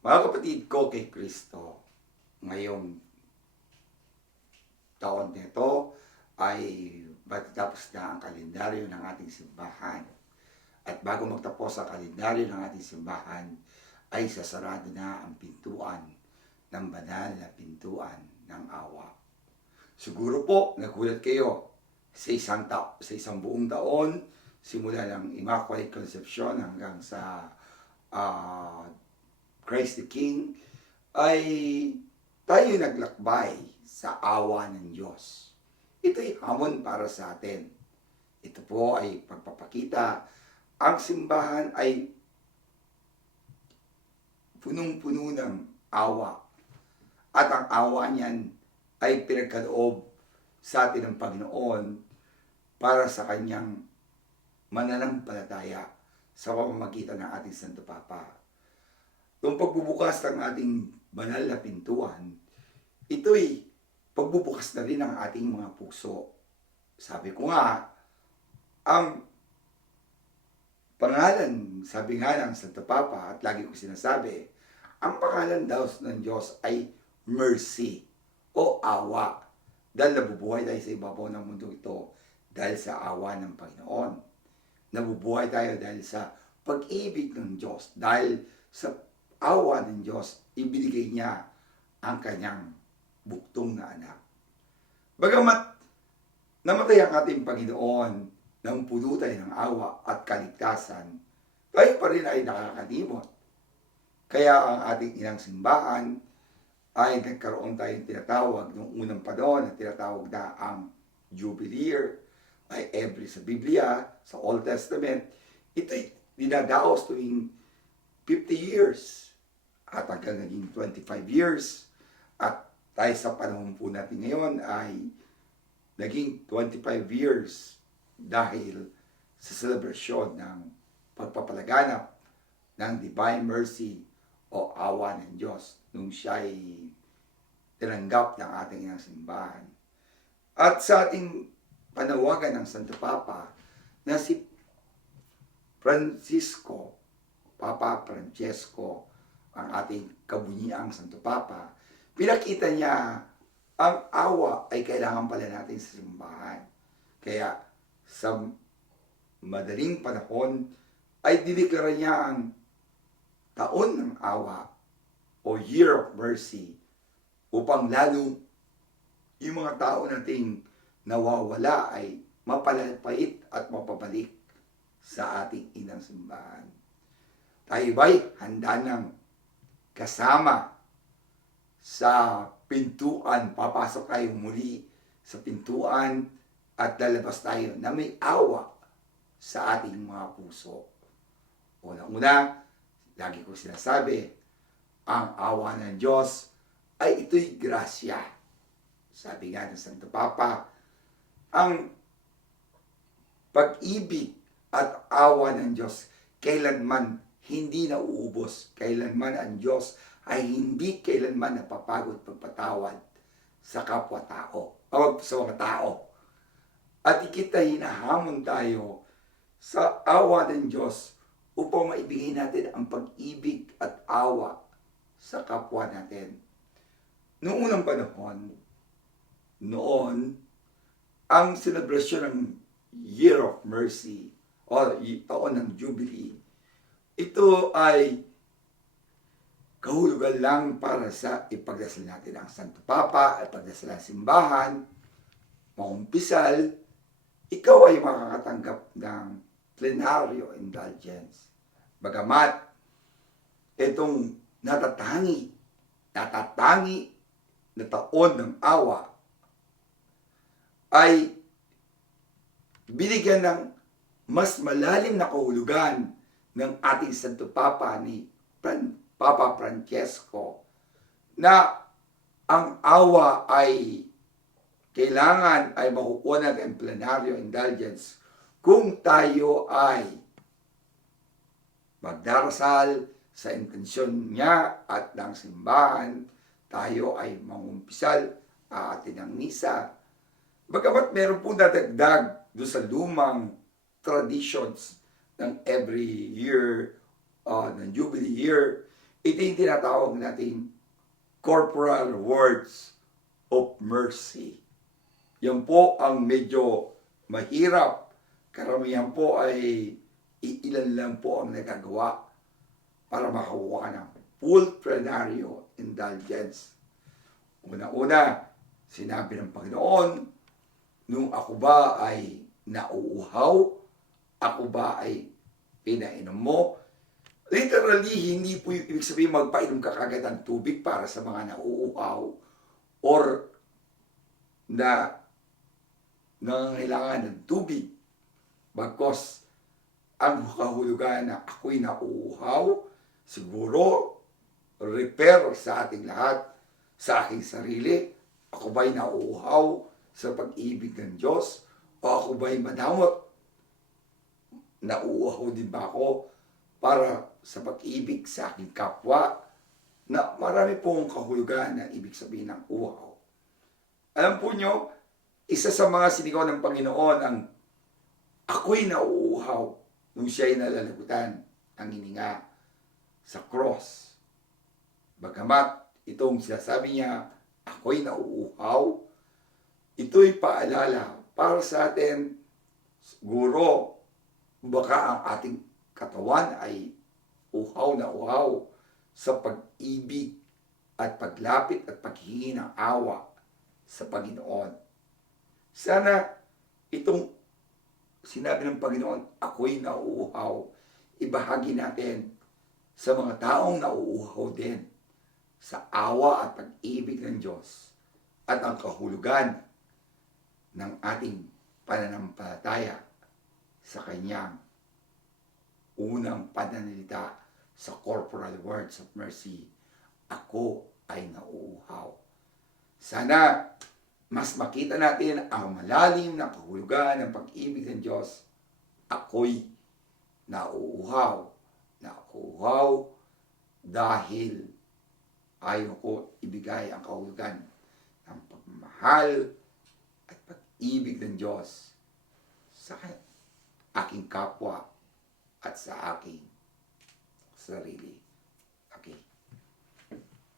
Mga kapatid ko kay Kristo, ngayong taon nito ay matatapos na ang kalendaryo ng ating simbahan. At bago magtapos ang kalendaryo ng ating simbahan, ay sasarado na ang pintuan ng banal na pintuan ng awa. Siguro po, nagulat kayo sa isang buong taon, simula ng Immaculate Conception hanggang sa Christ the King, ay tayo naglakbay sa awa ng Diyos. Ito'y hamon para sa atin. Ito po ay pagpapakita, ang simbahan ay punong-puno ng awa. At ang awa niyan ay pinagkaloob sa atin ng Panginoon para sa kanyang mananampalataya sa pamamagitan ng ating Santo Papa. Yung pagbubukas ng ating banal na pintuan, ito'y pagbubukas na rin ng ating mga puso. Sabi ko nga, ang pangalan, sabi nga ng Santo Papa, at lagi ko sinasabi, ang pangalan daw ng Diyos ay mercy o awa. Dahil nabubuhay tayo sa ibabaw ng mundo ito dahil sa awa ng Panginoon. Nabubuhay tayo dahil sa pag-ibig ng Diyos. Dahil sa awa ng Diyos, ibinigay niya ang kanyang buktong na anak. Bagamat namatay ang ating Panginoon nang puno tayo ng awa at kaligtasan, tayo pa rin ay nakakalimot. Kaya ang ating inang simbahan ay nagkaroon tayong tinatawag noong unang panahon na tinatawag na ang Jubilee Year, ay every sa Biblia, sa Old Testament, ito'y dinadaos tuwing 50 years at hanggang naging 25 years. At tayo sa panahon po natin ngayon ay naging 25 years dahil sa celebration ng pagpapalaganap ng Divine Mercy o awa ng Diyos nung siya ay tinanggap ng ating inang simbahan. At sa ating panawagan ng Santo Papa na si Francisco, Papa Francesco, ang ating kabunyiang Santo Papa, pinakita niya ang awa ay kailangan pala natin sa simbahan. Kaya sa madaling panahon ay diniklara niya ang taon ng awa o Year of Mercy upang lalo yung mga tao nating nawawala ay mapalapait at mapabalik sa ating inang simbahan. Tayo ba'y handa ng kasama sa pintuan, papasok tayo muli sa pintuan at lalabas tayo na may awa sa ating mga puso. Una-una, lagi ko sinasabi, ang awa ng Diyos ay ito'y grasya. Sabi nga ng Santo Papa, ang pag-ibig at awa ng Diyos kailanman hindi nauubos. Kailanman ang Diyos ay hindi kailanman napapagod pagpatawad sa kapwa-tao, sa mga tao. At ikita hinahamon tayo sa awa ng Diyos upang maibigay natin ang pag-ibig at awa sa kapwa natin. Noong unang panahon, ang celebration ng Year of Mercy o taon ng Jubilee, ito ay kahulugan lang para sa ipagdasal natin ang Santo Papa, ipagdasal ang simbahan, maumpisal, ikaw ay makakatanggap ng plenaryo indulgence. Bagamat itong natatangi na taon ng awa ay binigyan ng mas malalim na kahulugan ng ating Santo Papa ni Papa Francesco na ang awa ay kailangan ay makukuha natin plenaryo indulgence kung tayo ay magdarasal sa intensyon niya at ng simbahan, tayo ay mangumpisal atin ng misa. Bagamat meron po nadagdag doon sa lumang traditions ng every year, ng Jubilee Year, Ito yung tinatawag nating corporal words of mercy. Yan po ang medyo mahirap. Karamihan po ay iilan lang po ang nagagawa para makakuha ka ng full plenario indulgence. Una-una, sinabi ng Panginoon, nung ako ba ay nauuhaw, ako ba ay pinainom mo, literally, hindi po yung ibig sabihin magpainom ka kagad ng tubig para sa mga nauuhaw or na nangangailangan ng tubig. Bagkos, ang kahulugan na ako'y nauuhaw, siguro, repair sa ating lahat, sa aking sarili, ako ba'y nauuhaw sa pag-ibig ng Diyos o ako ba'y madamot? Nauuhaw din ba ako para sa pag-ibig sa aking kapwa na marami pong kahulugan na ibig sabihin ng uhaw. Alam po nyo, isa sa mga sinigaw ng Panginoon ang ako'y nauuhaw nung siya'y nalalagutan ang hininga sa cross. Bagamat itong sinasabi niya, ako'y nauuhaw, ito'y paalala para sa atin, siguro, baka ang ating katawan ay uhaw na uhaw sa pag-ibig at paglapit at paghingi ng awa sa Panginoon. Sana itong sinabi ng Panginoon, ako'y nauuhaw, ibahagi natin sa mga taong nauuhaw din sa awa at pag-ibig ng Diyos at ang kahulugan ng ating pananampalataya sa Kanyang unang pananalita sa corporal words of mercy, ako ay nauuhaw. Sana mas makita natin ang malalim na kahulugan ng pag-ibig ng Diyos. Ako'y nauuhaw. Nauuhaw dahil ayaw ko ibigay ang kahulugan ng pagmamahal at pag-ibig ng Diyos sa aking kapwa at sa aking sarili.